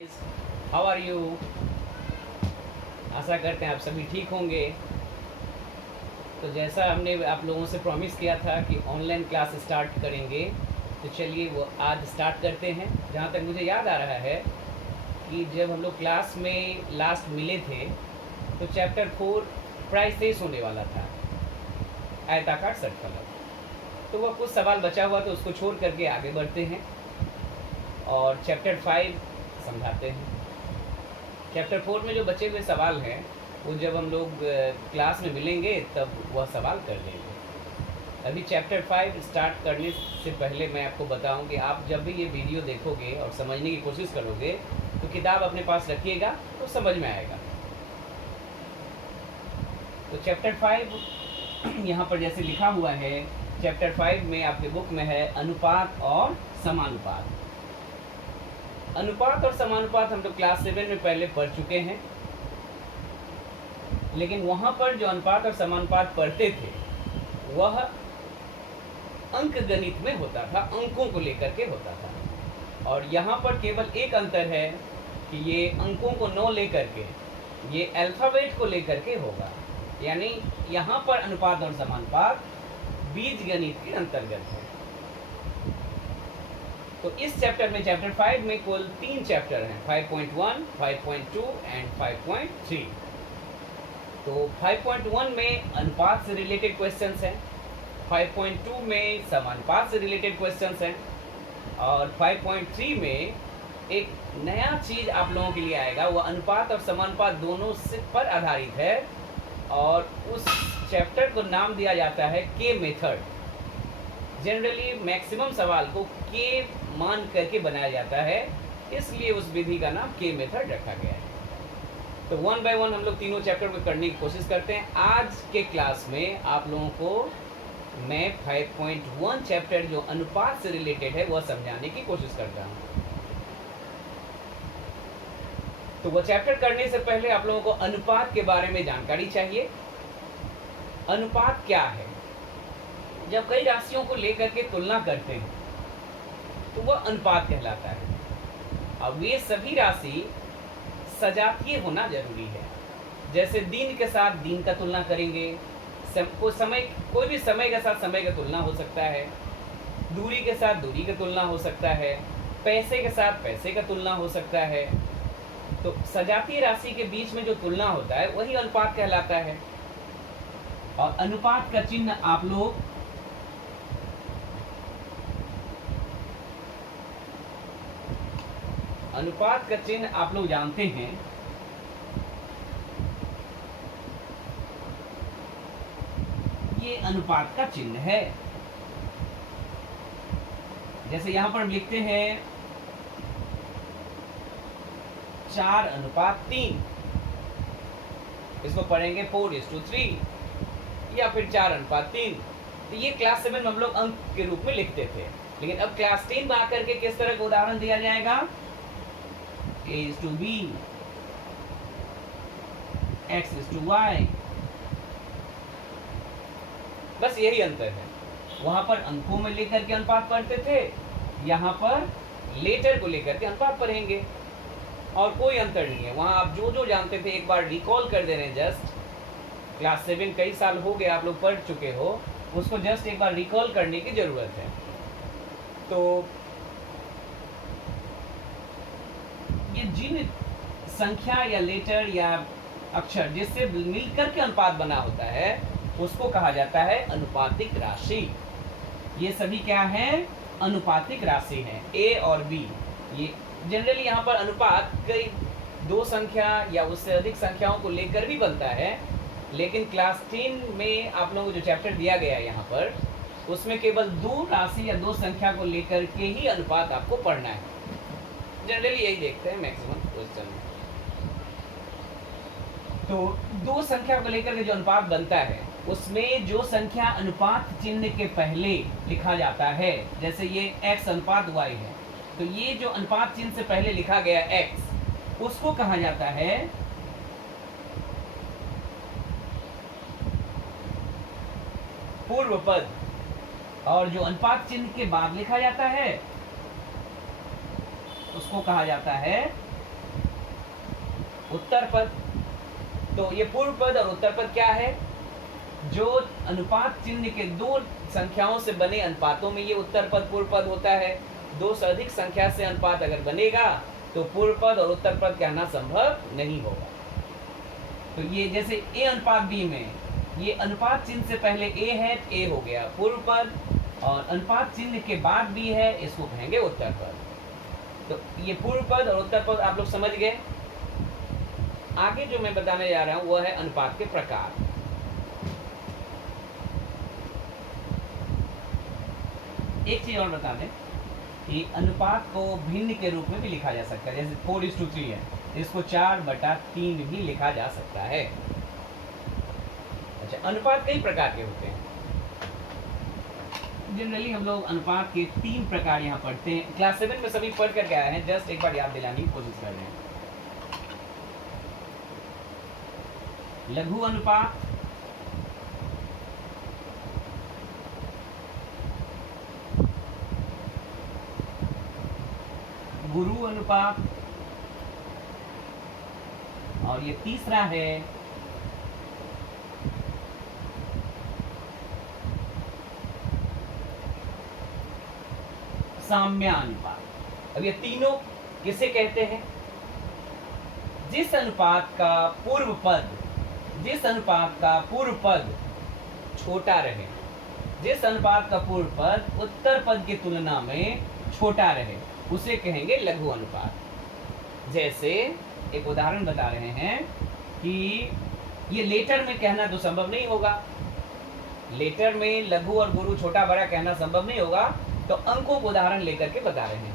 How are you. आशा करते हैं आप सभी ठीक होंगे। तो जैसा हमने आप लोगों से प्रॉमिस किया था कि ऑनलाइन क्लास स्टार्ट करेंगे, तो चलिए वो आज स्टार्ट करते हैं। जहाँ तक मुझे याद आ रहा है कि जब हम लोग क्लास में लास्ट मिले थे तो चैप्टर 4 प्राय शेष होने वाला था, आयताकार षटफलक। तो वह कुछ सवाल बचा हुआ तो उसको छोड़ करके आगे बढ़ते हैं और चैप्टर 5 समझाते हैं। चैप्टर 4 में जो बचे हुए सवाल हैं वो जब हम लोग क्लास में मिलेंगे तब वह सवाल कर लेंगे। अभी चैप्टर 5 स्टार्ट करने से पहले मैं आपको बताऊं कि आप जब भी ये वीडियो देखोगे और समझने की कोशिश करोगे तो किताब अपने पास रखिएगा तो समझ में आएगा। तो चैप्टर 5 यहाँ पर जैसे लिखा हुआ है, चैप्टर 5 में आपके बुक में है अनुपात और समानुपात। अनुपात और समानुपात हम लोग क्लास 7 में पहले पढ़ चुके हैं, लेकिन वहाँ पर जो अनुपात और समानुपात पढ़ते थे वह अंक गणित में होता था, अंकों को लेकर के होता था। और यहाँ पर केवल एक अंतर है कि ये अंकों को न लेकर के, ये अल्फ़ाबेट को लेकर के होगा। यानी यहाँ पर अनुपात और समानुपात बीज गणित के अंतर्गत है। तो इस चैप्टर में, चैप्टर 5 में कुल 3 चैप्टर हैं, 5.1, 5.2 एंड 5.3। तो 5.1 में अनुपात से रिलेटेड क्वेश्चंस हैं, 5.2 में समानुपात से रिलेटेड क्वेश्चंस हैं और 5.3 में एक नया चीज़ आप लोगों के लिए आएगा। वह अनुपात और समानुपात दोनों से पर आधारित है और उस चैप्टर को नाम दिया जाता है के मेथड। जनरली मैक्सिमम सवाल को के मान करके बनाया जाता है, इसलिए उस विधि का नाम के मेथड रखा गया है। तो 1 बाय 1 हम लोग तीनों चैप्टर को करने की कोशिश करते हैं। आज के क्लास में आप लोगों को मैं 5.1 चैप्टर जो अनुपात से रिलेटेड है वह समझाने की कोशिश करता हूँ। तो वह चैप्टर करने से पहले आप लोगों को अनुपात के बारे में जानकारी चाहिए। अनुपात क्या है? जब कई राशियों को लेकर के तुलना करते हैं तो वह अनुपात कहलाता है। अब ये सभी राशि सजातीय होना जरूरी है। जैसे दिन के साथ दिन का तुलना करेंगे, कोई भी समय के साथ समय का तुलना हो सकता है, दूरी के साथ दूरी का तुलना हो सकता है, पैसे के साथ पैसे का तुलना हो सकता है। तो सजातीय राशि के बीच में जो तुलना होता है वही अनुपात कहलाता है। और अनुपात का चिन्ह आप लोग जानते हैं। ये अनुपात का चिन्ह है। जैसे यहां पर लिखते हैं 4:3, इसको पढ़ेंगे 4:3 या फिर 4:3। तो ये क्लास 7 में हम लोग अंक के रूप में लिखते थे, लेकिन अब क्लास 10 में आकर के किस तरह का उदाहरण दिया जाएगा? A:B, X:Y। बस यही अंतर है। वहां पर अंकों में लेकर के अनुपात पढ़ते थे, यहाँ पर लेटर को लेकर के अनुपात पढ़ेंगे और कोई अंतर नहीं है। वहां आप जो जो जानते थे एक बार रिकॉल कर दे रहे हैं। जस्ट क्लास 7 कई साल हो गए आप लोग पढ़ चुके हो, उसको जस्ट एक बार रिकॉल करने की जरूरत है। तो ये जिन संख्या या लेटर या अक्षर जिससे मिलकर के अनुपात बना होता है उसको कहा जाता है अनुपातिक राशि। ये सभी क्या है? अनुपातिक राशि हैं, ए और बी। ये जनरली यहाँ पर अनुपात कई 2 संख्या या उससे अधिक संख्याओं को लेकर भी बनता है, लेकिन क्लास 10 में आप लोगों को जो चैप्टर दिया गया है यहाँ पर, उसमें केवल 2 राशि या 2 संख्या को लेकर के ही अनुपात आपको पढ़ना है। जनरली यही देखते हैं मैक्सिमम क्वेश्चन में। तो 2 संख्या को लेकर के जो अनुपात बनता है उसमें जो संख्या अनुपात चिन्ह के पहले लिखा जाता है, जैसे ये x:y है, तो ये जो अनुपात चिन्ह से पहले लिखा गया x, उसको कहा जाता है पूर्व पद। और जो अनुपात चिन्ह के बाद लिखा जाता है उसको कहा जाता है उत्तर पद। तो ये पूर्व पद और उत्तर पद क्या है? जो अनुपात चिन्ह के दो संख्याओं से बने अनुपातों में ये उत्तर पद पूर्व पद होता है। दो से अधिक संख्या से अनुपात अगर बनेगा तो पूर्व पद और उत्तर पद कहना संभव नहीं होगा। तो ये जैसे ए अनुपात बी में ये अनुपात चिन्ह से पहले ए है, ए हो गया पूर्व पद, और अनुपात चिन्ह के बाद बी है, इसको कहेंगे उत्तर पद। तो ये पूर्व पद और उत्तर पद आप लोग समझ गए। आगे जो मैं बताने जा रहा हूं वह है अनुपात के प्रकार। एक चीज और बता दें कि अनुपात को भिन्न के रूप में भी लिखा जा सकता है। जैसे 4:3 है, इसको 4/3 भी लिखा जा सकता है। अच्छा, अनुपात कई प्रकार के होते हैं। जनरली हम लोग अनुपात के 3 प्रकार यहाँ पढ़ते हैं। क्लास 7 में सभी पढ़ करके आए हैं, जस्ट एक बार याद दिलाने की कोशिश कर रहे हैं। लघु अनुपात, गुरु अनुपात, और ये तीसरा है साम्यानुपात। अब ये तीनों किसे कहते हैं? जिस अनुपात का पूर्व पद छोटा रहे, जिस अनुपात का पूर्व पद उत्तर पद की तुलना में छोटा रहे, उसे कहेंगे लघु अनुपात। जैसे एक उदाहरण बता रहे हैं कि ये लेटर में कहना तो संभव नहीं होगा। लेटर में लघु और गुरु छोटा बड़ा कहना संभव नहीं होगा, तो अंकों को उदाहरण लेकर के बता रहे हैं।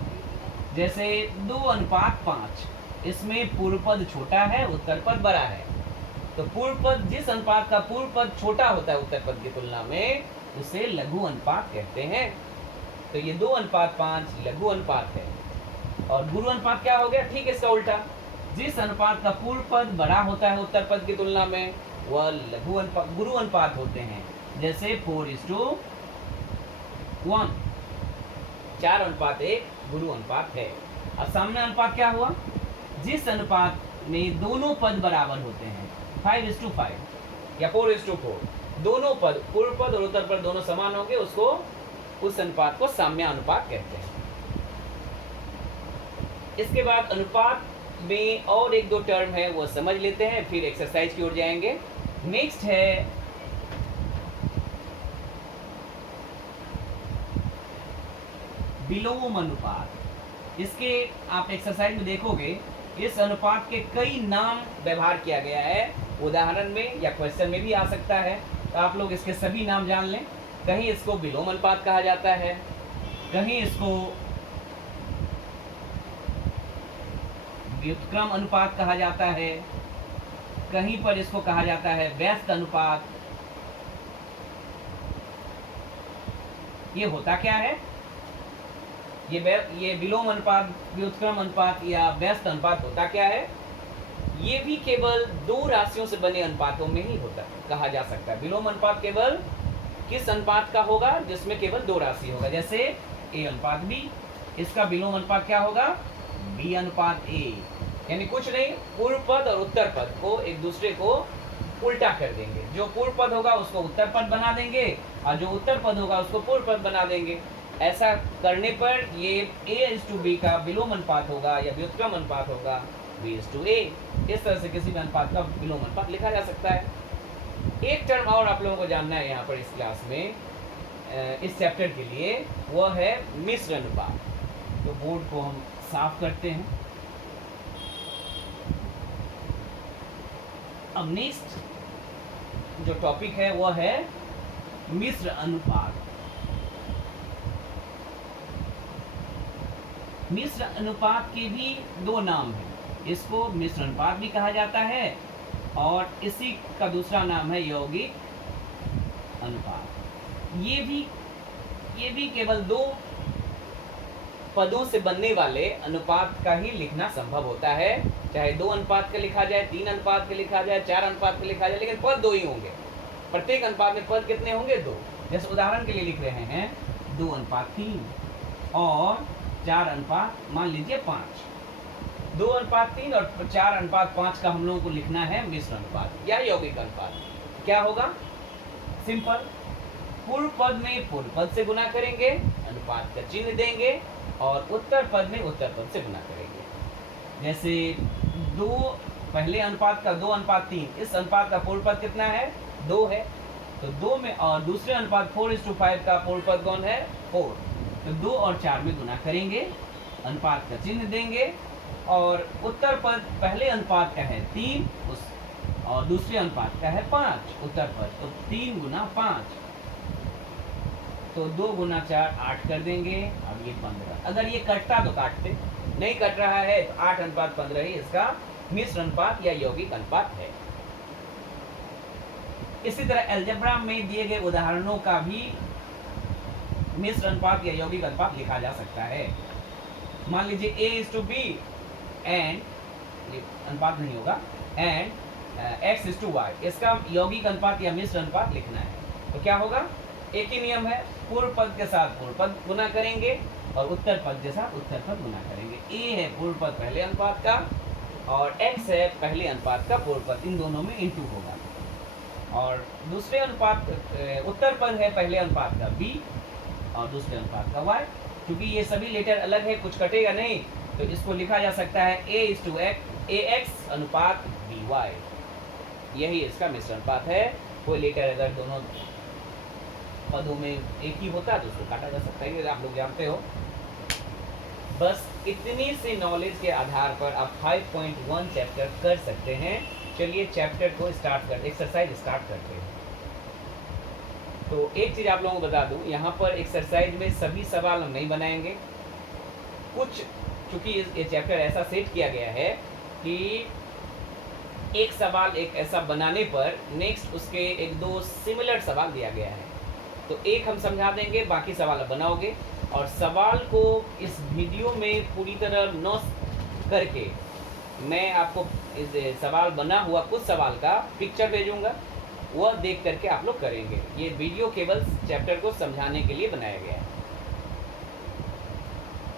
जैसे 2:5, इसमें पूर्व पद छोटा है, उत्तर पद बड़ा है। तो पूर्व पद, जिस अनुपात का पूर्व पद छोटा होता है उत्तर पद की तुलना में, उसे लघु अनुपात कहते हैं। तो ये 2:5 लघु अनुपात है। और गुरु अनुपात क्या हो गया? ठीक इसका उल्टा। जिस अनुपात का पूर्व पद बड़ा होता है उत्तर पद की तुलना में, वह गुरु अनुपात होते हैं। जैसे 4:1, 4:1 गुरु अनुपात है। अब सामने अनुपात क्या हुआ? जिस अनुपात में दोनों पद बराबर होते हैं, 5:5 या 4:4, दोनों पद पूर्व पद और उत्तर पद दोनों समान होंगे, उसको उस अनुपात को साम्य अनुपात कहते हैं। इसके बाद अनुपात में और 1-2 टर्म है, वो समझ लेते हैं, फिर एक्सरसाइज की ओर जाएंगे। नेक्स्ट है विलोम अनुपात। इसके आप एक्सरसाइज में देखोगे, इस अनुपात के कई नाम व्यवहार किया गया है। उदाहरण में या क्वेश्चन में भी आ सकता है, तो आप लोग इसके सभी नाम जान लें। कहीं इसको विलोम अनुपात कहा जाता है, कहीं इसको व्युत्क्रम अनुपात कहा जाता है, कहीं पर इसको कहा जाता है व्यस्त अनुपात। ये होता क्या है? ये विलोम अनुपात, व्युत्क्रम अनुपात या व्यस्त अनुपात होता क्या है? ये भी केवल 2 राशियों से बने अनुपातों में ही होता कहा जा सकता है। विलोम अनुपात केवल किस अनुपात का होगा? जिसमें केवल 2 राशि होगा। जैसे ए अनुपात बी, इसका विलोम अनुपात क्या होगा? बी अनुपात ए। यानी कुछ नहीं, पूर्व पद और उत्तर पद को एक दूसरे को उल्टा कर देंगे। जो पूर्व पद होगा उसको उत्तर पद बना देंगे, और जो उत्तर पद होगा उसको पूर्व पद बना देंगे। ऐसा करने पर ये A:B का विलोम अनुपात होगा या व्युत्क्रम अनुपात होगा B:A। इस तरह से किसी भी अनुपात का विलोम अनुपात लिखा जा सकता है। एक टर्म और आप लोगों को जानना है यहाँ पर इस क्लास में, इस चैप्टर के लिए, वह है मिश्र अनुपात। तो बोर्ड को हम साफ करते हैं। अब नेक्स्ट जो टॉपिक है वह है मिश्र अनुपात। मिश्र अनुपात के भी 2 नाम हैं। इसको मिश्र अनुपात भी कहा जाता है, और इसी का दूसरा नाम है यौगिक अनुपात। ये भी केवल 2 पदों से बनने वाले अनुपात का ही लिखना संभव होता है। चाहे 2 अनुपात का लिखा जाए, 3 अनुपात का लिखा जाए, 4 अनुपात का लिखा जाए, लेकिन पद 2 ही होंगे। प्रत्येक अनुपात में पद कितने होंगे? 2। जैसे उदाहरण के लिए लिख रहे हैं 2:3 और 4 अनुपात मान लीजिए 5। 2:3 और 4:5 का हम लोगों को लिखना है मिश्र अनुपात या यौगिक अनुपात। क्या होगा? सिंपल, पूर्व पद में पूर्व पद से गुना करेंगे, अनुपात का चिन्ह देंगे और उत्तर पद में उत्तर पद से गुना करेंगे। जैसे पहले अनुपात का 2:3, इस अनुपात का पूर्व पद कितना है? 2 है, तो 2 में, और दूसरे अनुपात 4:5 का पूर्व पद कौन है? 4। तो 2 और 4 में गुना करेंगे, अनुपात का चिन्ह देंगे और उत्तर पद पहले अनुपात का है 3 और दूसरे अनुपात का है 5 उत्तर पद, तो 3 गुना 5, तो 2 गुना 4 8 कर देंगे। अब ये 15, अगर ये कटता तो काटते, नहीं कट रहा है तो 8:15 ही इसका मिश्र अनुपात या यौगिक अनुपात है। इसी तरह अलजेब्रा में दिए गए उदाहरणों का भी मिश्र अनुपात या यौगिक अनुपात लिखा जा सकता है। मान लीजिए A:B एंड, अनुपात नहीं होगा, एंड X:Y, इसका यौगिक अनुपात या मिश्र अनुपात लिखना है। तो क्या होगा? एक ही नियम है, पूर्व पद के साथ पूर्व पद गुना करेंगे और उत्तर पद के साथ उत्तर पद गुना करेंगे। A है पूर्व पद पहले अनुपात का और X है पहले अनुपात का पूर्व पद, इन दोनों में इंटू होगा। और दूसरे अनुपात, उत्तर पद है पहले अनुपात का B और दूसरे अनुपात का Y। क्योंकि ये सभी लेटर अलग है, कुछ कटेगा नहीं, तो इसको लिखा जा सकता है AX अनुपात BY। यही इसका मिश्र अनुपात है। कोई लेटर अगर दोनों पदों में एक ही होता तो उसको काटा जा सकता है, आप लोग जानते हो। बस इतनी सी नॉलेज के आधार पर आप 5.1 चैप्टर कर सकते हैं। चलिए चैप्टर को स्टार्ट कर, एक्सरसाइज स्टार्ट करते हैं। तो एक चीज़ आप लोगों को बता दूं, यहाँ पर एक्सरसाइज में सभी सवाल हम नहीं बनाएंगे। कुछ, चूँकि ये चैप्टर ऐसा सेट किया गया है कि एक सवाल एक ऐसा बनाने पर नेक्स्ट उसके 1-2 सिमिलर सवाल दिया गया है, तो एक हम समझा देंगे, बाकी सवाल आप बनाओगे। और सवाल को इस वीडियो में पूरी तरह नोट करके मैं आपको इस सवाल बना हुआ कुछ सवाल का पिक्चर भेजूंगा, वह देख करके आप लोग करेंगे। ये वीडियो केवल चैप्टर को समझाने के लिए बनाया गया है।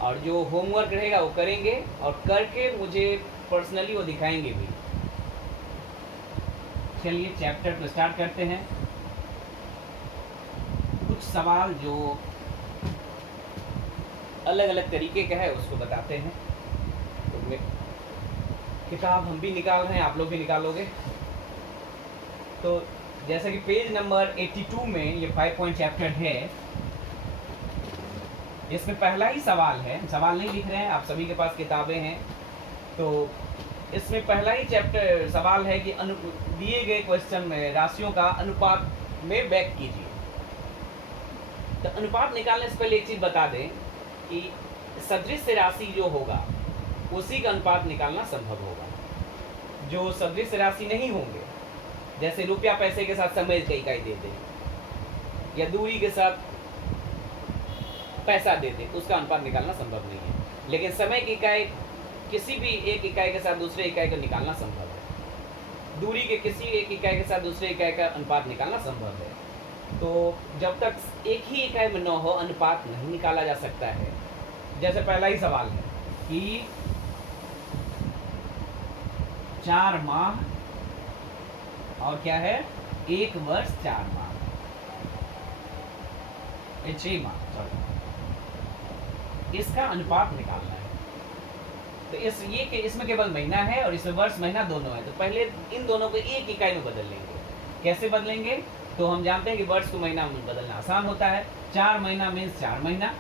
और जो होमवर्क रहेगा वो करेंगे और करके मुझे पर्सनली वो दिखाएंगे भी। चलिए चैप्टर को स्टार्ट करते हैं। कुछ सवाल जो अलग अलग तरीके का है उसको बताते हैं। तो किताब हम भी निकाल रहे हैं, आप लोग भी निकालोगे। तो जैसे कि पेज नंबर 82 में ये 5 पॉइंट चैप्टर है, इसमें पहला ही सवाल है, सवाल नहीं लिख रहे हैं, आप सभी के पास किताबें हैं। तो इसमें पहला ही चैप्टर सवाल है कि दिए गए क्वेश्चन में राशियों का अनुपात में व्यक्त कीजिए। तो अनुपात निकालने से पहले एक चीज़ बता दें कि सदृश राशि जो होगा उसी का अनुपात निकालना संभव होगा। जो सदृश राशि नहीं होंगे, जैसे रुपया पैसे के साथ समय की इकाई दे दें या दूरी के साथ पैसा दे दें, उसका अनुपात निकालना संभव नहीं है। लेकिन समय की इकाई, किसी भी एक इकाई के साथ दूसरे इकाई को निकालना संभव है। दूरी के किसी एक इकाई के साथ दूसरे इकाई का अनुपात निकालना संभव है। तो जब तक एक ही इकाई में न हो, अनुपात नहीं निकाला जा सकता है। जैसे पहला ही सवाल है कि 4 माह और क्या है 1 वर्ष 4 माह, 6 माह, सॉरी, इसका अनुपात निकालना है। तो इसमें केवल महीना है और इसमें वर्ष महीना दोनों है। तो पहले इन दोनों को एक इकाई में बदल लेंगे। कैसे बदलेंगे? तो हम जानते हैं कि वर्ष को महीना में बदलना आसान होता है। 4 महीना मीन्स 4 महीना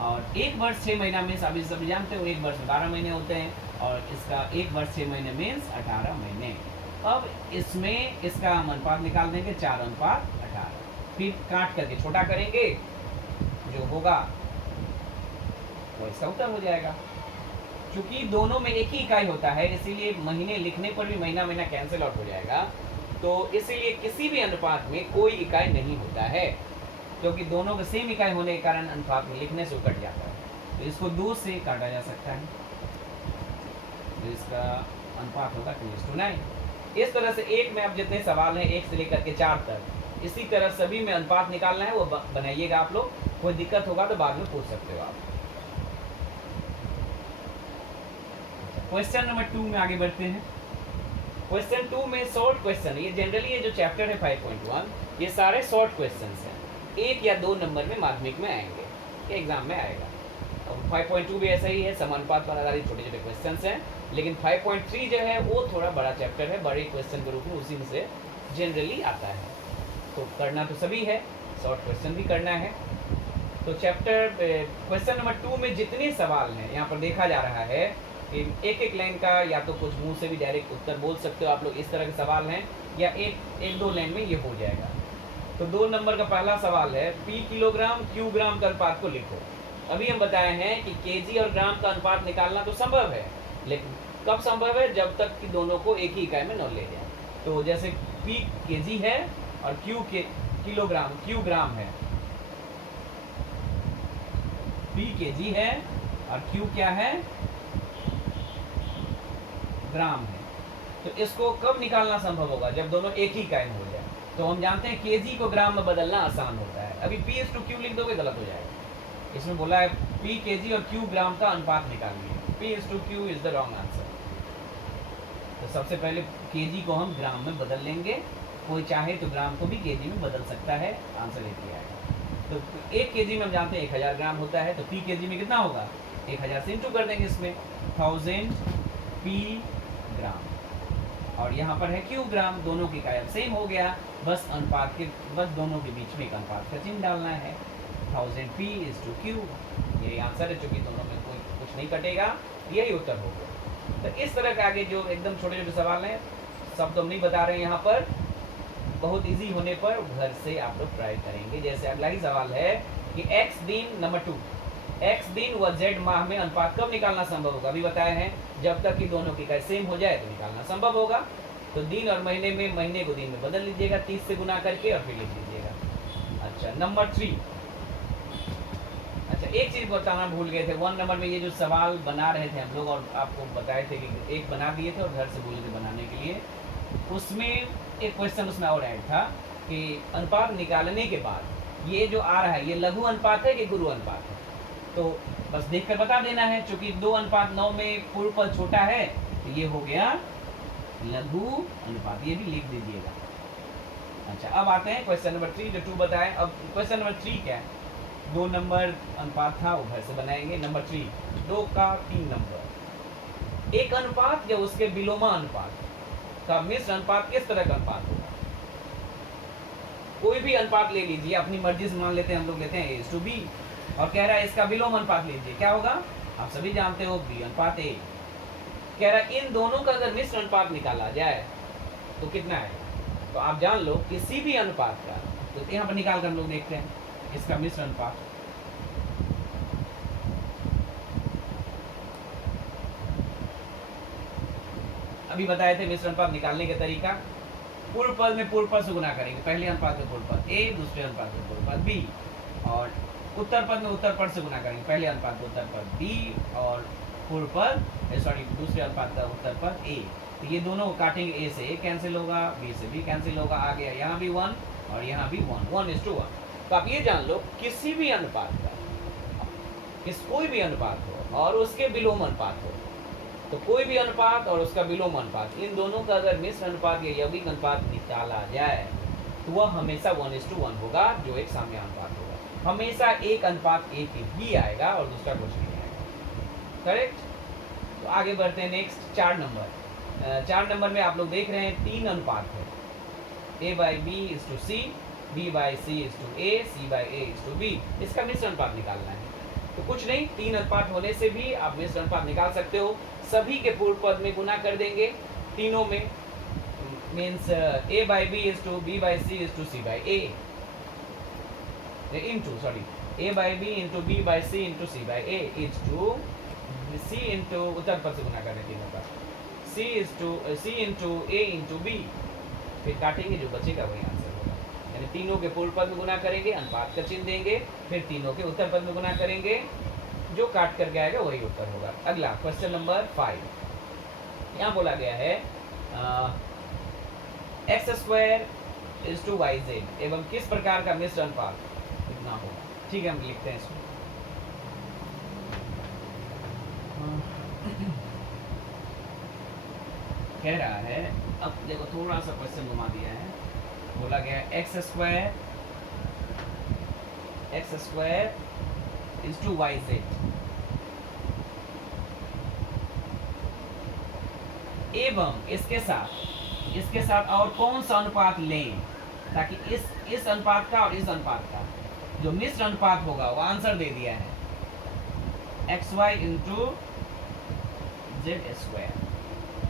और 1 वर्ष 6 महीना मीन्स, अभी सभी जानते हो 1 वर्ष में 12 महीने होते हैं और इसका 1 वर्ष 6 महीने मीन्स 18 महीने। अब इसमें इसका हम अनुपात निकाल देंगे 4:18, फिर काट करके छोटा करेंगे, जो होगा वो इसका उत्तर हो जाएगा। क्योंकि दोनों में एक ही इकाई होता है, इसीलिए महीने लिखने पर भी महीना महीना कैंसिल आउट हो जाएगा। तो इसीलिए किसी भी अनुपात में कोई इकाई नहीं होता है, क्योंकि दोनों के सेम इकाई होने के कारण अनुपात में लिखने से कट जाता है। तो इसको 2 से काटा जा सकता है, तो इसका अनुपात होगा 2:9। इस तरह से एक में अब जितने सवाल हैं 1 से लेकर के 4 तक, इसी तरह सभी में अनुपात निकालना है, वो बनाइएगा आप लोग। कोई दिक्कत होगा तो बाद में पूछ सकते हो आप। क्वेश्चन नंबर 2 में आगे बढ़ते हैं। क्वेश्चन 2 में शॉर्ट क्वेश्चन, ये जनरली ये जो चैप्टर है 5.1 ये सारे शॉर्ट क्वेश्चंस हैं, 1 या 2 नंबर में माध्यमिक में आएंगे, ये एग्जाम में आएगा। और 5.2 भी ऐसा ही है, समानुपात पर आधारित छोटे छोटे क्वेश्चंस हैं। लेकिन 5.3 जो है वो थोड़ा बड़ा चैप्टर है, बड़े क्वेश्चन के रूप में उसी में से जनरली आता है। तो करना तो सभी है, शॉर्ट क्वेश्चन भी करना है। तो चैप्टर क्वेश्चन नंबर 2 में जितने सवाल हैं यहाँ पर देखा जा रहा है कि एक एक लाइन का या तो कुछ मुंह से भी डायरेक्ट उत्तर बोल सकते हो आप लोग, इस तरह के सवाल हैं, या एक दो लाइन में ये हो जाएगा। तो 2 नंबर का पहला सवाल है, पी किलोग्राम क्यू ग्राम का अनुपात को लिखो। अभी हम बताए हैं कि केजी और ग्राम का अनुपात निकालना तो संभव है, लेकिन कब संभव है, जब तक कि दोनों को एक ही इकाई में न ले जाए। तो जैसे पी केजी है और क्यू के किलोग्राम, क्यू ग्राम है, पी केजी है और क्यू क्या है, ग्राम है। तो इसको कब निकालना संभव होगा, जब दोनों एक ही इकाई में हो जाए। तो हम जानते हैं केजी को ग्राम में बदलना आसान होता है। अभी पी इज टू क्यू लिख दोगे गलत हो जाएगा, इसमें बोला है पी केजी और क्यू ग्राम का अनुपात निकालिए, P is to Q is the wrong answer. तो सबसे पहले केजी को हम ग्राम में बदल लेंगे, कोई चाहे तो ग्राम को भी केजी में बदल सकता है, आंसर एक ही आएगा। तो 1 केजी में हम जानते हैं 1000 ग्राम होता है, तो पी केजी में कितना होगा, 1000 से इंटू कर देंगे इसमें, 1000 पी ग्राम। और यहाँ पर है क्यू ग्राम, दोनों की इकाई सेम हो गया, बस अनुपात के, बस दोनों के बीच में एक अनुपात का चिन्ह डालना है, 1000 पी इज टू क्यू, यही आंसर है, चूंकि दोनों में कोई कुछ नहीं कटेगा, यही उत्तर होगा। तो इस तरह के आगे जो एकदम छोटे छोटे सवाल हैं, सब तो हम नहीं बता रहे हैं यहाँ पर, बहुत इजी होने पर घर से आप लोग ट्राई करेंगे। जैसे अगला ही सवाल है कि x दिन नंबर 2, x दिन व z माह में अनुपात कब निकालना संभव होगा। अभी बताए हैं जब तक कि दोनों की इकाई सेम हो जाए तो निकालना संभव होगा। तो दिन और महीने में महीने को दिन में बदल लीजिएगा 30 से गुना करके और फिर लिख लीजिएगा। अच्छा नंबर 3, अच्छा एक चीज़ बताना भूल गए थे, 1 नंबर में ये जो सवाल बना रहे थे हम लोग और आपको बताए थे कि एक बना दिए थे और घर से बोले थे बनाने के लिए, उसमें एक क्वेश्चन उसमें और ऐड था कि अनुपात निकालने के बाद ये जो आ रहा है ये लघु अनुपात है कि गुरु अनुपात है। तो बस देखकर बता देना है, क्योंकि 2:9 में पूर्व पद छोटा है तो ये हो गया लघु अनुपात, ये भी लिख दीजिएगा। अच्छा अब आते हैं क्वेश्चन नंबर 3 जो 2 बताएं। अब क्वेश्चन नंबर 3 क्या है, 2 नंबर अनुपात था वो घर से बनाएंगे। नंबर 3, 2 का 3 नंबर, एक अनुपात या उसके विलोमा अनुपात का मिश्र अनुपात किस तरह का अनुपात होगा। कोई भी अनुपात ले लीजिए अपनी मर्जी से, मान लेते हैं हम लोग लेते हैं A/B और कह रहा है इसका विलोम अनुपात लीजिए, क्या होगा आप सभी जानते हो B/A। कह रहा है इन दोनों का अगर मिश्र अनुपात निकाला जाए तो कितना है, तो आप जान लो किसी भी अनुपात का, तो यहाँ पर निकाल कर हम लोग देखते हैं इसका मिश्र अनुपात। अभी बताए थे मिश्र अनुपात निकालने का तरीका, पूर्व पद में पूर्व पद से गुना करेंगे, पहले अनुपात में पूर्व पद A, दूसरे अनुपात में पूर्व पद B, और उत्तर पद में उत्तर पद से गुना करेंगे, पहले अनुपात में उत्तर पद B और पूर्व पद दूसरे अनुपात का उत्तर पद A। तो ये दोनों काटेंगे, A से A कैंसिल होगा, B से B कैंसिल होगा, आ गया यहाँ भी 1 और यहाँ भी 1, 1:1। तो आप ये जान लो किसी भी अनुपात का, कोई भी अनुपात हो और उसके विलोम अनुपात हो, तो कोई भी अनुपात और उसका विलोम अनुपात, इन दोनों का अगर मिश्र अनुपात या यौगिक अनुपात निकाला जाए तो वह हमेशा 1:1 होगा, जो एक साम्य अनुपात होगा। हमेशा एक अनुपात एक ही आएगा और दूसरा कुछ नहीं आएगा, करेक्ट। तो आगे बढ़ते हैं नेक्स्ट 4 नंबर। 4 नंबर में आप लोग देख रहे हैं 3 अनुपात है, A/B/C, B/C/A, C/A/B। इसका मिश्र अनुपात निकालना है। तो कुछ नहीं, 3 अनुपात होने से भी आप मिश्र अनुपात निकाल सकते हो। सभी के पूर्व पद में गुना कर देंगे, तीनों में, means A/B/B/C/C/A into, sorry, A/B/B/C/C/A is to C into, उत्तर पद से गुना कर दें तीनों का, C into A into B, फिर काटेंगे जो बचेगा वही आंसर होगा। यानी तीनों के पूर्व पद में गुना करेंगे, अनुपात का चिन्ह देंगे, फिर तीनों के उत्तर पद में गुना करेंगे, जो काट करके आएगा वही उत्तर होगा। अगला क्वेश्चन नंबर 5, यहाँ बोला गया है x² yz एवं किस प्रकार का मिश्र अनुपात कितना होगा। ठीक है, हम लिखते हैं इसको। कह रहा है, अब देखो थोड़ा सा क्वेश्चन घुमा दिया है, बोला गया है X square is to Y Z एवं इसके साथ और कौन सा अनुपात लें ताकि इस अनुपात का और इस अनुपात का जो मिश्र अनुपात होगा वो आंसर दे दिया है X Y into Z square.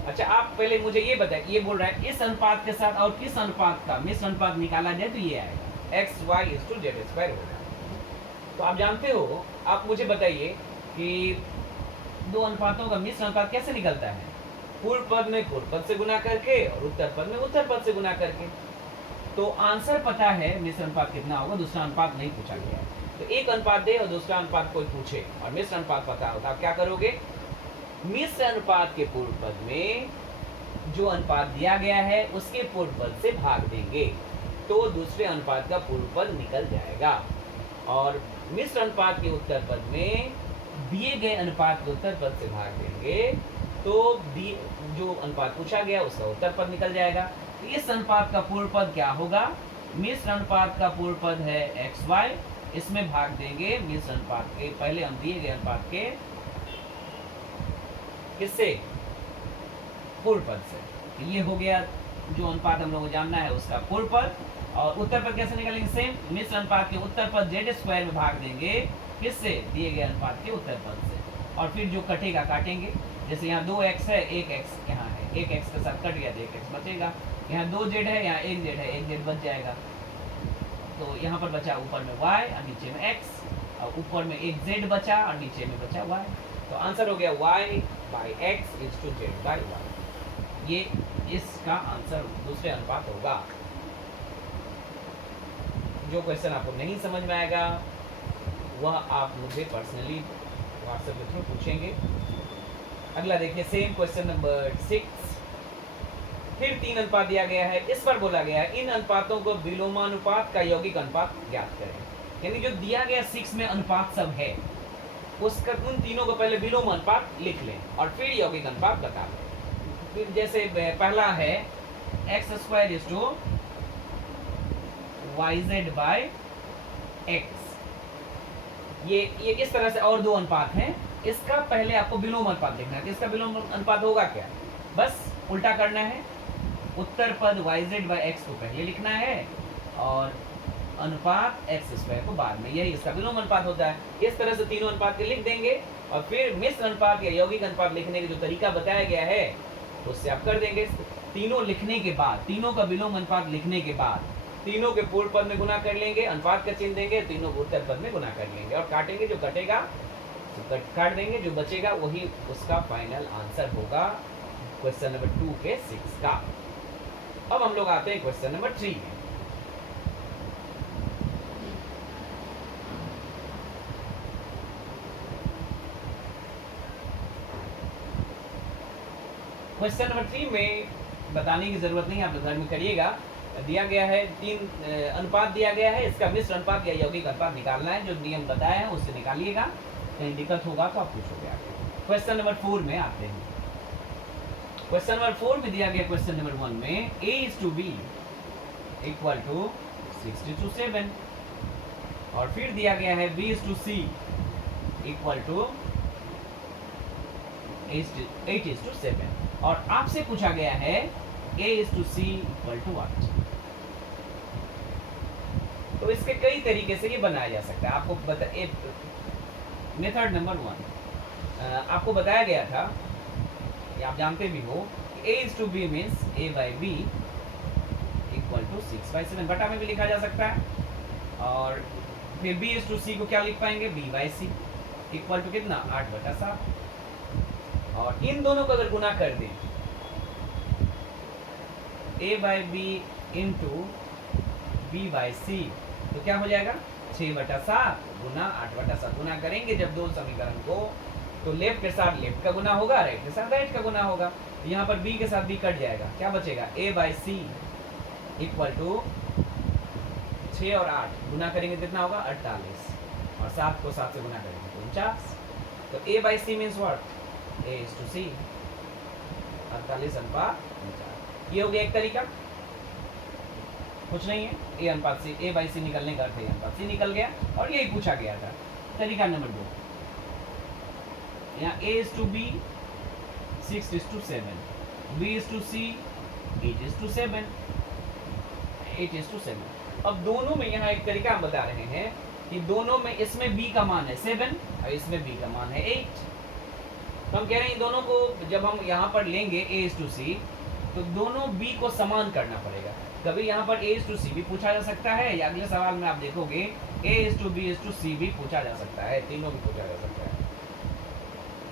अच्छा आप पहले मुझे ये बताएं, ये बोल रहा है इस अनुपात के साथ और किस अनुपात का मिश्र अनुपात निकाला जाए तो ये आएगा X Y is to Z square होगा। तो आप जानते हो, आप मुझे बताइए कि दो अनुपातों का मिश्र अनुपात कैसे निकलता है? पूर्व पद में पूर्व पद से गुना करके और उत्तर पद में उत्तर पद से गुना करके। तो आंसर पता है मिश्र अनुपात कितना होगा, दूसरा अनुपात नहीं पूछा गया है। तो एक अनुपात दे और दूसरा अनुपात कोई पूछे और मिश्र अनुपात पता होगा, आप क्या करोगे? मिश्र अनुपात के पूर्व पद में जो अनुपात दिया गया है उसके पूर्व पद से भाग देंगे तो दूसरे अनुपात का पूर्व पद निकल जाएगा। और मिश्र अनुपात के उत्तर पद में दिए गए अनुपात के उत्तर पद से भाग देंगे तो जो अनुपात पूछा गया उसका उत्तर पद निकल जाएगा। इस अनुपात का पूर्व पद क्या होगा? मिश्र अनुपात का पूर्व पद है एक्स वाई, इसमें भाग देंगे मिश्र अनुपात के, पहले हम दिए गए अनुपात के किससे? पूर्व पद से। तो ये हो गया जो अनुपात हम लोग को जानना है उसका पूर्व पद। और उत्तर पद कैसे निकालेंगे? सेम, मिश्र अनुपात के उत्तर पद जेड स्क्वायर में भाग देंगे किससे? दिए गए अनुपात के उत्तर पद से। और फिर जो कटेगा काटेंगे, जैसे यहाँ 2x है, 1x यहाँ है, 1x के साथ कट गया तो 1x बचेगा। यहाँ 2z है, यहाँ 1z है, 1z बच जाएगा। तो यहाँ पर बचा ऊपर में y और नीचे में x, और ऊपर में एक z बचा और नीचे में बचा y। तो आंसर हो गया y by x is to z by y। ये इसका आंसर दूसरे अनुपात होगा। जो क्वेश्चन आपको नहीं समझ में आएगा वह आप मुझे पर्सनली व्हाट्सएप के थ्रू पूछेंगे। अगला देखिए, सेम क्वेश्चन नंबर 6। फिर 3 अनुपात दिया गया है, इस पर बोला गया है इन अनुपातों को विलोमानुपात का यौगिक अनुपात ज्ञात करें। यानी जो दिया गया 6 में अनुपात सब है उसका उन तीनों को पहले विलोम अनुपात लिख लें और फिर यौगिक अनुपात बता लें। फिर जैसे पहला है X square is to Y Z by X, ये इस तरह से और दो अनुपात हैं। इसका पहले आपको विलोम अनुपात लिखना है। इसका विलोम अनुपात होगा क्या? बस उल्टा करना है, उत्तर पद वाई जेड बाई एक्स को पहले लिखना है और अनुपात एक्स स्क्वायर को बाद में, यही इसका विलोम अनुपात होता है। इस तरह से तीनों अनुपात के लिख देंगे और फिर मिश्र अनुपात या यौगिक अनुपात लिखने का जो तरीका बताया गया है उससे आप कर देंगे। तीनों लिखने के बाद, तीनों का विलोम अनुपात लिखने के बाद तीनों के पूर्व पद में गुना कर लेंगे, अनुपात का चिन्ह देंगे, तीनों को उत्तर पद में गुना कर लेंगे और काटेंगे, जो कटेगा तो काट देंगे, जो बचेगा वही उसका फाइनल आंसर होगा क्वेश्चन नंबर 2 के 6 का। अब हम लोग आते हैं क्वेश्चन नंबर 3 में। क्वेश्चन नंबर 3 में बताने की जरूरत नहीं, आप लोग घर में करिएगा। दिया गया है 3 अनुपात दिया गया है, इसका मिश्र अनुपात या यौगिक अनुपात निकालना है। जो नियम बताया है उससे निकालिएगा, कहीं दिक्कत होगा तो आप पूछोगे आगे। क्वेश्चन नंबर 4 में आते हैं। क्वेश्चन नंबर 4 में दिया गया क्वेश्चन नंबर 1 में a is to b equal to 6:7 और फिर दिया गया है b is to c equal to 8:7 और आपसे पूछा गया है a is to c equal to what. तो इसके कई तरीके से ये बनाया जा सकता है। आपको मेथड नंबर 1 आपको बताया गया था, ये आप जानते भी हो, a is to b means a by b equal to 6/7, बटा में भी लिखा जा सकता है। और फिर b is to c को क्या लिख पाएंगे? b by c equal to कितना? 8/7। और इन दोनों को अगर गुना कर दें a by b into b by c तो क्या हो जाएगा? 6/7 गुना 8/7। गुना करेंगे जब दो समीकरण को तो लेफ्ट के साथ लेफ्ट का गुना होगा, राइट के साथ राइट का गुना होगा। यहाँ पर b के साथ b कट जाएगा, क्या बचेगा? a by c equal to 6 और 8 गुना करेंगे कितना होगा? 48 और 7 को 7 से गुना करेंगे तो 49। तो a by c means what? a is to c 48 अनुपात 49। ये हो गया एक तरीका, कुछ नहीं है, ए अनुपात सी, ए बाई सी निकलने का अर्थ ए अनुपात सी निकल गया, और यही पूछा गया था। तरीका नंबर 2, यहाँ A is to B 6:7, B is to C 8:7, 8:7। अब दोनों में यहाँ एक तरीका हम बता रहे हैं कि दोनों में, इसमें b का मान है 7 और इसमें b का मान है 8। तो हम कह रहे हैं दोनों को जब हम यहाँ पर लेंगे a:c, तो दोनों b को समान करना पड़ेगा। कभी यहाँ पर a:c भी पूछा जा सकता है, या अगले सवाल में आप देखोगे a:b:c भी पूछा जा सकता है, तीनों भी पूछा जा सकता है।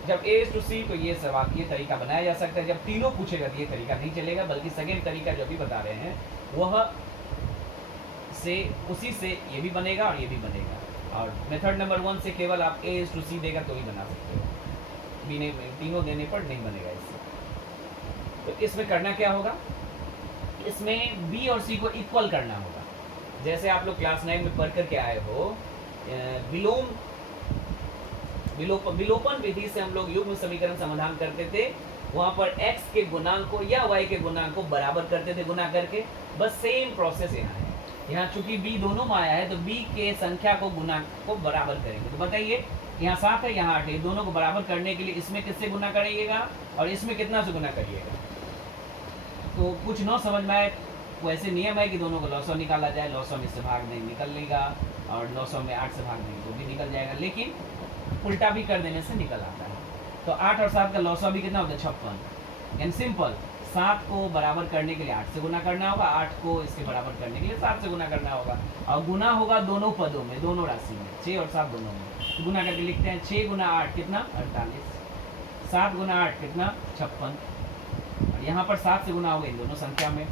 जब a:c तो ये सवाल, ये तरीका बनाया जा सकता है। जब तीनों पूछेगा तो ये तरीका नहीं चलेगा, बल्कि सेकेंड तरीका जो भी बता रहे हैं वह से उसी से ये भी बनेगा और ये भी बनेगा। और मेथड नंबर 1 से केवल आप a:c देगा तो ही बना सकते हो, बिना तीनों देने पर नहीं बनेगा इससे। तो इसमें करना क्या होगा, इसमें b और c को इक्वल करना होगा। जैसे आप लोग क्लास 9 में पढ़ करके आए हो, विलोपन विधि से हम लोग युग्म समीकरण समाधान करते थे। वहाँ पर x के गुणांक को या y के गुणांक को बराबर करते थे गुना करके। बस सेम प्रोसेस यहाँ है। यहाँ चूंकि b दोनों में आया है तो b के संख्या को गुणांक को बराबर करेंगे। तो बताइए, यहाँ 7 है, यहाँ 8 है, दोनों को बराबर करने के लिए इसमें किससे गुना करिएगा और इसमें कितना से गुना करिएगा। तो कुछ न समझ में आए, वैसे नियम है कि दोनों को लॉसो निकाला जाए, लॉसो में से भाग नहीं निकल लेगा और लॉसो में 8 से भाग नहीं तो भी निकल जाएगा, लेकिन उल्टा भी कर देने से निकल आता है। तो 8 और 7 का लॉसो भी कितना होता है, 56। एंड सिंपल, 7 को बराबर करने के लिए 8 से गुना करना होगा, 8 को इसके बराबर करने के लिए 7 से गुना करना होगा, और गुना होगा दोनों पदों में, दोनों राशि में, 6 और 7 दोनों में। तो गुना करके लिखते हैं 6 गुना 8 कितना, 48, 7 गुना 8 कितना, 56। और यहाँ पर 7 से गुना होगा इन दोनों संख्या में,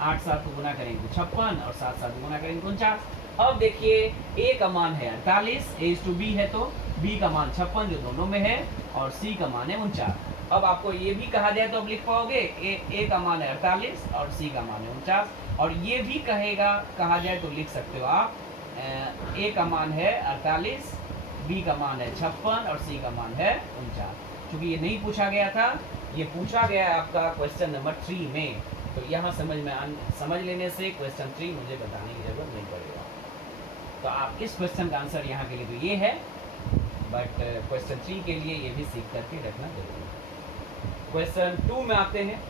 8 7 को गुना करेंगे 56 और 7 7 गुना करेंगे 49। अब देखिए, a का मान है 48, a:b है तो b का मान 56 जो दोनों में है, और c का मान है 49। अब आपको ये भी कहा जाए तो अब लिख पाओगे, a का मान है 48 और c का मान है 49। और ये भी कहा जाए तो लिख सकते हो आप, a का मान है 48, b का मान है 56 और c का मान है 49। क्योंकि ये नहीं पूछा गया था, ये पूछा गया है आपका क्वेश्चन नंबर 3 में। तो यहाँ समझ लेने से क्वेश्चन 3 मुझे बताने की जरूरत नहीं पड़ेगा। तो आप इस क्वेश्चन का आंसर यहाँ के लिए तो ये है, बट क्वेश्चन 3 के लिए ये भी सीख करके रखना जरूरी है। क्वेश्चन 2 में आते हैं।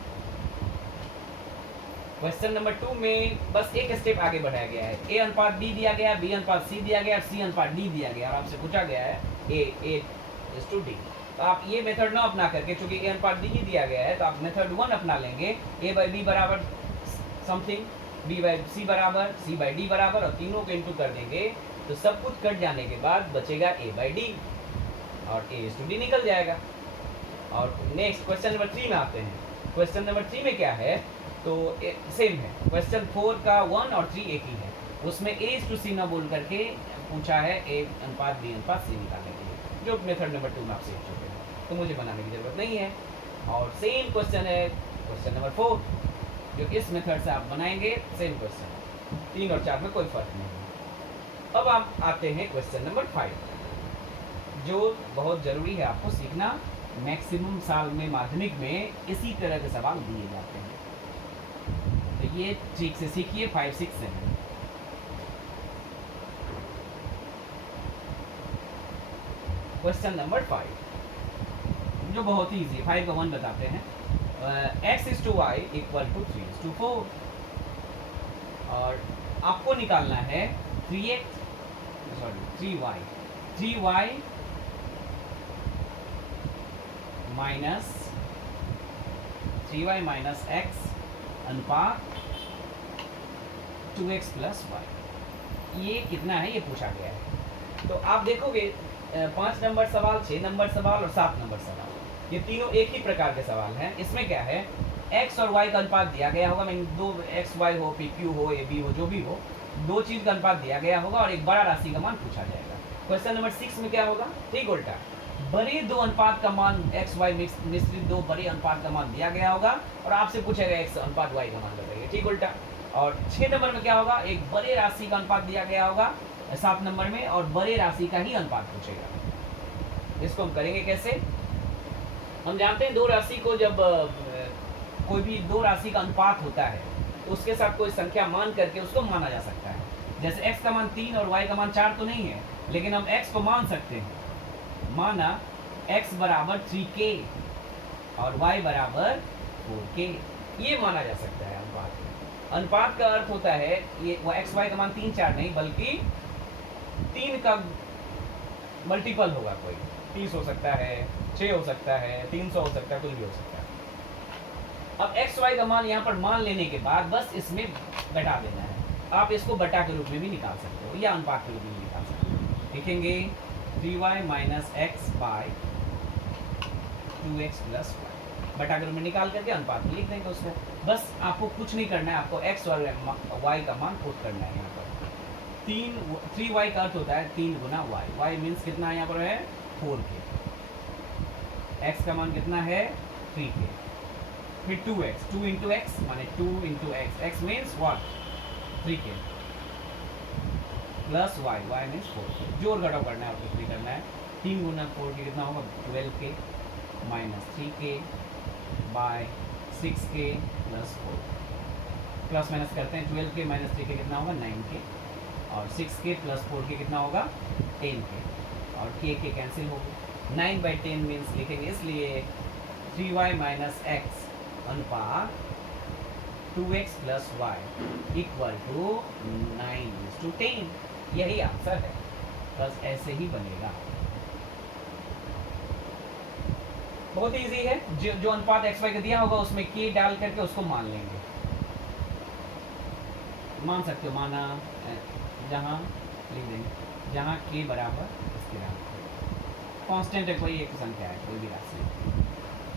क्वेश्चन नंबर 2 में बस एक स्टेप आगे बढ़ाया गया है। a अनुपात b दिया गया, b अनुपात c दिया गया, c अनुपात d दिया गया, और आपसे पूछा गया है a:d। तो आप ये मेथड ना अपना करके, चूंकि a अनुपात d दिया गया है, तो आप मेथड 1 अपना लेंगे, a/b बराबर समथिंग, b/c बराबर, c/d बराबर, और तीनों को इंटू कर देंगे तो सब कुछ कट जाने के बाद बचेगा a/d और a:d निकल जाएगा। और नेक्स्ट क्वेश्चन नंबर 3 में आते हैं। क्वेश्चन नंबर 3 में क्या है, तो सेम है। क्वेश्चन 4 का 1 और 3 एक ही है, उसमें a:c ना बोल करके पूछा है a अनुपात b अनुपात c निकालने के लिए, जो मेथड नंबर 2 में आप सीख चुके हैं, तो मुझे बनाने की जरूरत नहीं है। और सेम क्वेश्चन है क्वेश्चन नंबर 4, जो इस मेथड से आप बनाएंगे, सेम क्वेश्चन, 3 और 4 में कोई फर्क नहीं है। अब आप आते हैं क्वेश्चन नंबर 5, जो बहुत जरूरी है आपको सीखना। मैक्सिमम साल में माध्यमिक में इसी तरह के सवाल दिए जाते हैं, तो ये ठीक से सीखिए। 5 6 7 क्वेश्चन नंबर 5 जो बहुत ही इजी है। 5 का 1 बताते हैं। x/y = 3/4, और आपको निकालना है 3y माइनस x अनुपात 2x + y। ये कितना है, ये पूछा गया है। तो आप देखोगे 5 नंबर सवाल, 6 नंबर सवाल और 7 नंबर सवाल, ये तीनों एक ही प्रकार के सवाल हैं। इसमें क्या है, x और y का अनुपात दिया गया होगा, दो x y हो, pq हो, ab हो, जो भी हो, दो चीज का अनुपात दिया गया होगा और एक बड़ा राशि का मान पूछा जाएगा। क्वेश्चन नंबर 6 में क्या होगा, ठीक उल्टा, बड़े दो अनुपात का मान x y मिश्रित दो बड़े अनुपात का मान दिया गया होगा और आपसे पूछेगा x अनुपात y का मान बताइए, ठीक उल्टा। और 6 नंबर में क्या होगा, एक बड़े राशि का अनुपात दिया गया होगा 7 नंबर में, और बड़े राशि का ही अनुपात पूछेगा। इसको हम करेंगे कैसे, हम जानते हैं दो राशि को जब कोई भी दो राशि का अनुपात होता है तो उसके साथ कोई संख्या मान करके उसको माना जा सकता है। जैसे x का मान 3 और y का मान 4 तो नहीं है, लेकिन हम x को मान सकते हैं। माना x बराबर 3k और y बराबर 4k, ये माना जा सकता है अनुपात। अनुपात का अर्थ होता है ये एक्स वाई का मान 3 4 नहीं, बल्कि 3 का मल्टीपल होगा। कोई 30 हो सकता है, 6 हो सकता है, 300 हो सकता है, कुछ भी हो सकता है। अब एक्स वाई का मान यहाँ पर मान लेने के बाद बस इसमें घटा देना है। आप इसको बटा के रूप में भी निकाल सकते हो या अनुपात के रूप में भी निकाल सकते हो। लिखेंगे 3y minus X by 2x plus Y, बटा के रूप में निकाल करके अनुपात में लिख देंगे उसको। बस आपको कुछ नहीं करना है, आपको x और y का मान पुट करना है। यहाँ पर 3y का अर्थ होता है 3 गुना y मीन्स कितना है यहाँ पर है 4k। x का मान कितना है 3k, फिर 2x, 2 इंटू एक्स माने 2 into x, x means what 3k plus y means 4k। जोड़ घटाव करना है और कुछ नहीं करना है। 3 गुना 4k कितना होगा 12k minus 3k by 6k plus 4। Plus minus करते हैं, 12k माइनस 3k कितना होगा 9k और 6k प्लस 4k कितना होगा 10k और k कैंसिल होगा। 9/10 मीन्स लिखेंगे इसलिए 3y माइनस एक्स अनुपात 2x plus Y equal to 9:10। यही आंसर है, बस ऐसे ही बनेगा। बहुत इजी है। जो अनुपात एक्स वाई का दिया होगा उसमें k डाल करके उसको मान लेंगे। मान सकते हो, माना जहाँ लिख देंगे जहाँ k बराबर इसके बराबर कांस्टेंट है, कोई एक संख्या है, कोई भी राशि।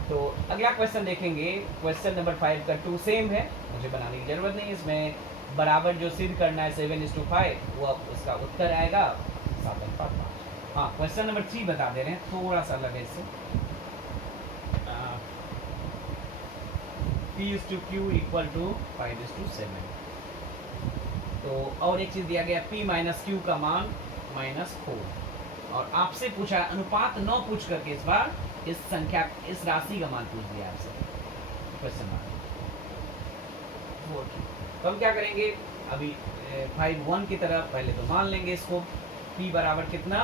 तो अगला क्वेश्चन देखेंगे, क्वेश्चन नंबर 5 का 2 सेम है, मुझे बनाने की जरूरत नहीं। इसमें बराबर जो सिद्ध करना है 7:5, वो अब उसका उत्तर आएगा 7/5। हाँ, क्वेश्चन नंबर 3 बता दे रहे हैं, थोड़ा सा अलग है इससे। P/Q equal to 5:7। तो और एक चीज दिया गया P माइनस Q का मान -4 और आपसे पूछा अनुपात 9 पूछ करके इस बार इस संख्या इस राशि का मान पूछ दिया आपसे क्वेश्चन मार्क। तो हम क्या करेंगे अभी 5 1 की तरह पहले तो मान लेंगे इसको। P बराबर कितना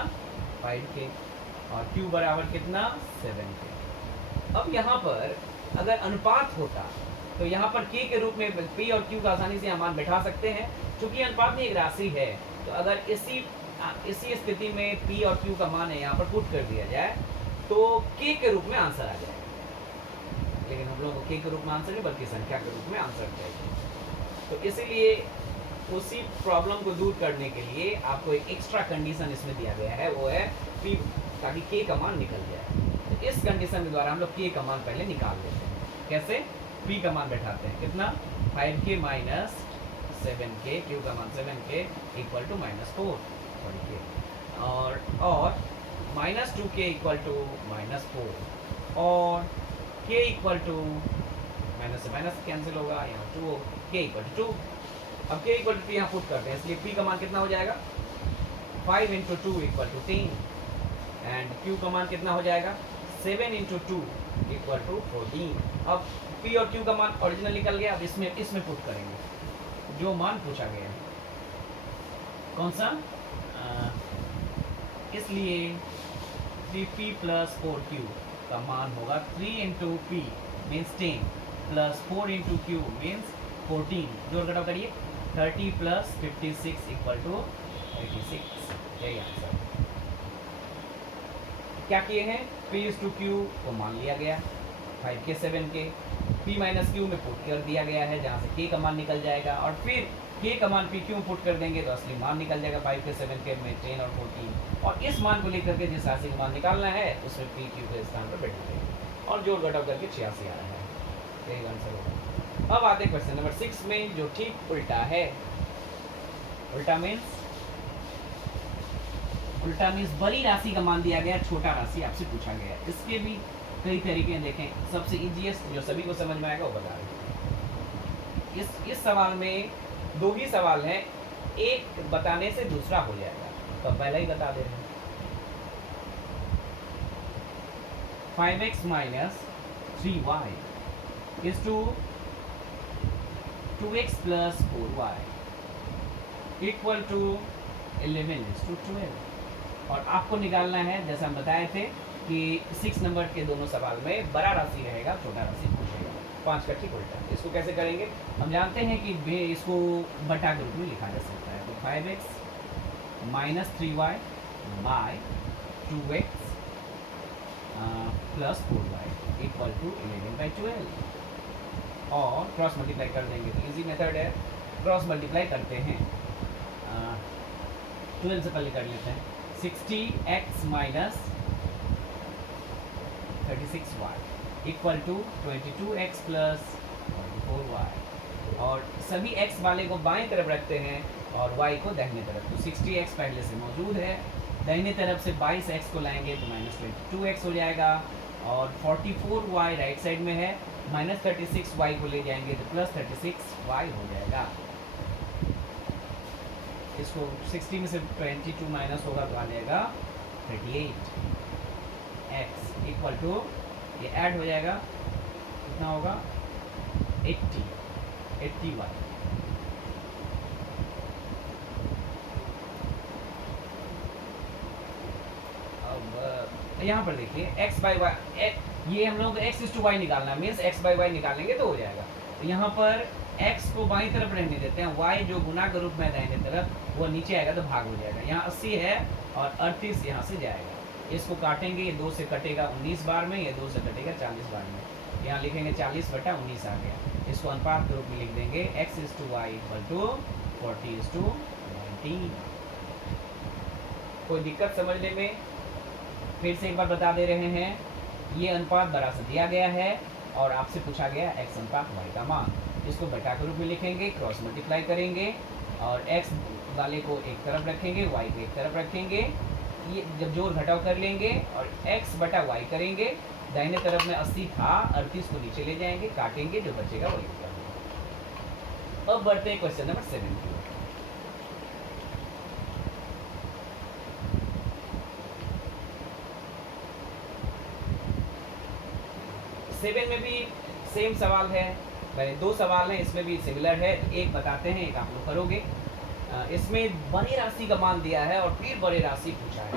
5k और Q बराबर कितना 7k। अब यहाँ पर अगर अनुपात होता तो यहाँ पर k के रूप में P और Q का आसानी से यहाँ मान बैठा सकते हैं। चूंकि अनुपात में एक राशि है तो अगर इसी स्थिति में P और Q का मान है यहाँ पर पुट कर दिया जाए तो k के रूप में आंसर आ जाएगा। लेकिन हम लोगों को k के रूप में आंसर नहीं बल्कि संख्या के रूप में आंसर चाहिए। तो इसीलिए उसी प्रॉब्लम को दूर करने के लिए आपको एक एक्स्ट्रा कंडीशन इसमें दिया गया है, वो है P, ताकि k का मान निकल जाए। तो इस कंडीशन के द्वारा हम लोग k का मान पहले निकाल लेते हैं। कैसे? P का मान बैठाते हैं कितना 5k माइनस 7k, Q का मान 7k इक्वल टू -4k और -2k इक्वल टू -4 और k इक्वल टू माइनस से माइनस कैंसिल होगा, यहाँ 2 k इक्वल टू 2। अब k इक्वल टू यहाँ पुट करते हैं, इसलिए P का मान कितना हो जाएगा 5 into 2 equal to 10 and Q का मान कितना हो जाएगा 7 इंटू 2 इक्वल टू 14। अब P और Q का मान ओरिजिनल निकल गया। अब इसमें पुट करेंगे जो मान पूछा गया है। कौन सा? इसलिए 3P प्लस 4Q का मान होगा 3 into P means 10 plus 4 into Q means 14। जोड़ घटाव करिए 30 प्लस 56 इक्वल टू 86। यही आंसर। क्या किए हैं P/Q को मान लिया गया 5k 7k, P minus Q में पुट कर दिया गया है जहाँ से k का मान निकल जाएगा और फिर k का मान PQ में पुट कर देंगे तो असली मान निकल जाएगा 5k 7k में 10 और 14 और इस मान को लेकर के जिस राशि का मान निकालना है उसमें PQ के स्थान पर बैठा देंगे और जोड़ घटाव करके 86 आ रहा है। यही आंसर होगा। अब आते हैं क्वेश्चन नंबर 6 में जो ठीक उल्टा है। उल्टा मीन्स बड़ी राशि का मान दिया गया, छोटा राशि आपसे पूछा गया। इसके भी कई तरीके देखें, सबसे इजीएस्ट जो सभी को समझ में आएगा वो बता रहे। इस सवाल में 2 ही सवाल हैं, एक बताने से दूसरा हो जाएगा, तो पहले ही बता दे रहे हैं। 5x minus 3y is to 2x plus 4y equal to 11 is to 12। और आपको निकालना है, जैसा हम बताए थे कि 6 नंबर के दोनों सवाल में बड़ा राशि रहेगा, छोटा राशि पूछेगा। 5 का ठीक उल्टा। इसको कैसे करेंगे? हम जानते हैं कि इसको बटा के रूप में लिखा जा सकता है। तो 5x minus 3y by 2x plus 4y equal to 11/12। और क्रॉस मल्टीप्लाई कर देंगे तो इजी मेथड है, क्रॉस मल्टीप्लाई करते हैं। 12 से पहले कर लेते हैं। 60x minus 36y equal to 22x plus 44y। और सभी x वाले को बाएं तरफ रखते हैं और y को दाहिने तरफ। तो 60x पहले से मौजूद है, दाहिने तरफ से 22x को लाएंगे तो माइनस 22x हो जाएगा। और 44y राइट साइड में है, माइनस 36y को ले जाएंगे तो प्लस 36y हो जाएगा। इसको 60 में से 22 माइनस होगा तो आ जाएगा 38x इक्वल टू, ये ऐड हो जाएगा, कितना होगा 80y। अब यहाँ पर देखिए x बाई वाई, ये हम लोग x इज टू वाई निकालना है, मीन्स x बाई वाई निकालेंगे तो हो जाएगा। तो यहाँ पर x को बाईं तरफ रहने देते हैं, y जो गुना के रूप में दाहिने तरफ वो नीचे आएगा तो भाग हो जाएगा। यहाँ 80 है और 38 यहाँ से जाएगा। इसको काटेंगे, ये 2 से कटेगा 19 बार में, ये 2 से कटेगा 40 बार में। यहाँ लिखेंगे 40/19 आ गया। इसको अनुपात के रूप में लिख देंगे x is to Y equal to 40:19। कोई दिक्कत समझने में? फिर से एक बार बता दे रहे हैं, ये अनुपात बड़ा सा दिया गया है और आपसे पूछा गया x अनुपात y का मान। इसको बटा के रूप में लिखेंगे, क्रॉस मल्टीप्लाई करेंगे और x वाले को एक तरफ रखेंगे, y को एक तरफ रखेंगे। ये जब जोड़ घटाव कर लेंगे और x बटा y करेंगे, दाहिने तरफ में 80 था, 38 को नीचे ले जाएंगे, काटेंगे, जो बचेगा वही होगा। अब बढ़ते हैं क्वेश्चन नंबर 7 की। 7 में भी सेम सवाल है, मैंने 2 सवाल हैं, इसमें भी सिमिलर है। एक बताते हैं, एक आप लोग करोगे। इसमें बड़ी राशि का मान दिया है और फिर बड़ी राशि पूछा है।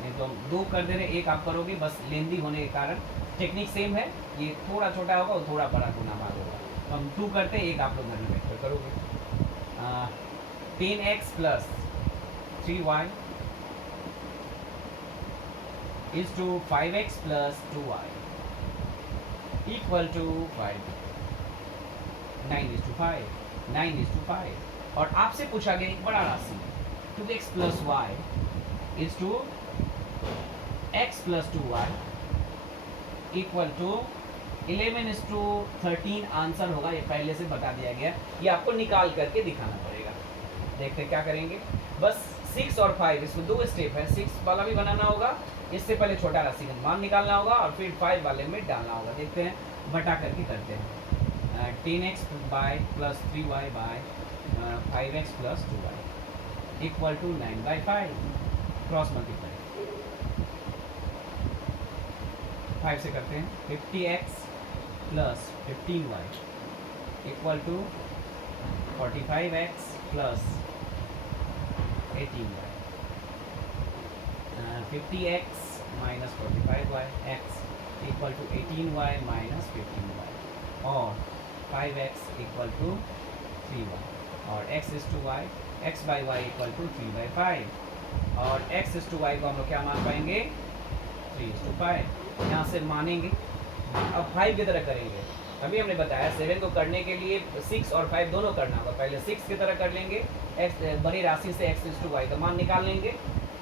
नहीं तो 2 कर दे रहे, एक आप करोगे, बस लेंदी होने के कारण। टेक्निक सेम है, ये थोड़ा छोटा होगा और थोड़ा बड़ा गुना भाग होगा। तो हम 2 करते हैं, एक आप लोग घर में बैठ कर करोगे। 10x plus 3y is to 5x plus 2y equal to 5. 9 is to 5। और आपसे पूछा गया एक बड़ा राशि 2x plus y is to x plus 2y equal to 11 is to 13 answer होगा। ये पहले से बता दिया गया, ये आपको निकाल करके दिखाना पड़ेगा। देखते हैं क्या करेंगे। बस 6 और 5, इसमें 2 स्टेप है। 6 वाला भी बनाना होगा, इससे पहले छोटा राशि का मान निकालना होगा और फिर 5 वाले में डालना होगा। देखते हैं, बटा करके करते हैं। 10x by plus 3y by 5x plus 2y equal to 9/5। Cross multiply 5 से करते हैं। 50x plus 15y equal to 45x plus 18y। 50x minus 45y x equal to 18y minus 15y और 5x इक्वल टू 3y और x is to y, x by Y equal to 3/5 और x is to y को हम लोग क्या मान पाएंगे 3:5। यहाँ से मानेंगे। अब 5 की तरह करेंगे। अभी हमने बताया 7 को करने के लिए 6 और 5 दोनों करना होगा। पहले 6 की तरह कर लेंगे, x बड़ी राशि से x इज टू y का मान निकाल लेंगे।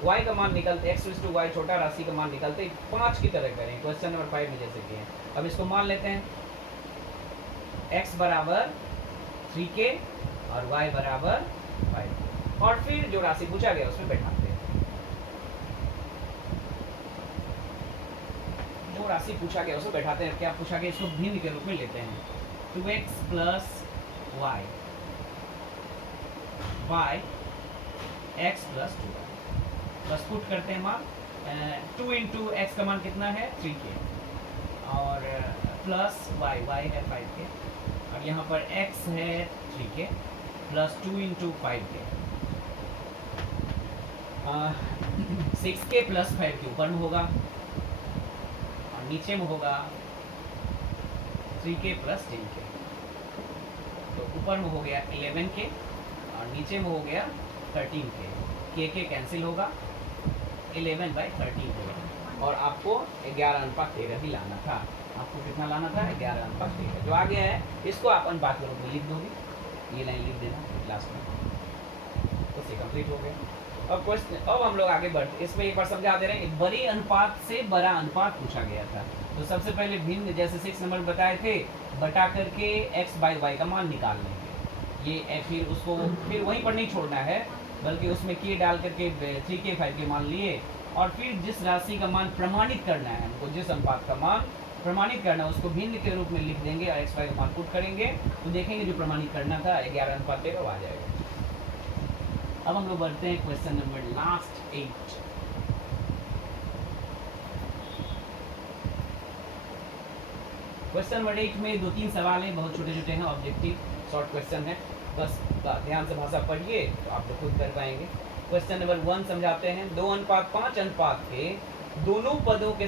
y का मान निकलते, x इज टू y छोटा राशि का मान निकलते 5 की तरह करें, क्वेश्चन नंबर 5 में जैसे किए हैं। अब इसको मान लेते हैं, x बराबर 3k और y बराबर 5 और फिर जो राशि पूछा गया उसमें बैठाते हैं। जो राशि पूछा गया उसमें बैठाते हैं। क्या पूछा गया, इसको भिन्न के रूप में लेते हैं। 2x plus y by x plus 2y, बस पुट करते हैं मान 2 इंटू एक्स का मान कितना है 3k, और प्लस y है 5k, और यहाँ पर x है 3k plus 2 into 5k। 6k plus 5 के ऊपर में होगा और नीचे में होगा 3k प्लस 10k। तो ऊपर में हो गया 11k और नीचे में हो गया 13k। k कैंसिल होगा, 11/13 होगा, और आपको 11:13 ही लाना था। आपको कितना लाना था? 11:13। जो आ गया है इसको आप अनुपात के रूप में लिख दोगे, ये लाइन लिख देना लास्ट में, उससे कंप्लीट हो गया। अब क्वेश्चन, अब हम लोग आगे बढ़ते, इसमें एक बार समझा दे रहे हैं, बड़ी अनुपात से बड़ा अनुपात पूछा गया था। तो सबसे पहले भिन्न, जैसे 6 नंबर बताए थे, बटा करके x/y का मान निकाल लेंगे। ये फिर उसको फिर वहीं पर नहीं छोड़ना है, बल्कि उसमें k डाल करके 3k 5k मान लिए, और फिर जिस राशि का मान प्रमाणित करना है हमको, जिस अनुपात का मान प्रमाणित करना है उसको भिन्न के रूप में लिख देंगे और x/y का मान पुट करेंगे, तो देखेंगे जो प्रमाणित करना था 11:13 आ जाएगा। अब हम लोग बढ़ते हैं question number last 8। Question number 8 में 2-3 सवाल हैं, बहुत छोटे छोटे हैं, ऑब्जेक्टिव शॉर्ट क्वेश्चन है, बस ध्यान से भाषा पढ़िए तो आप लोग खुद कर पाएंगे। क्वेश्चन नंबर 1 समझाते हैं। 2:5 अनुपात के दोनों पदों के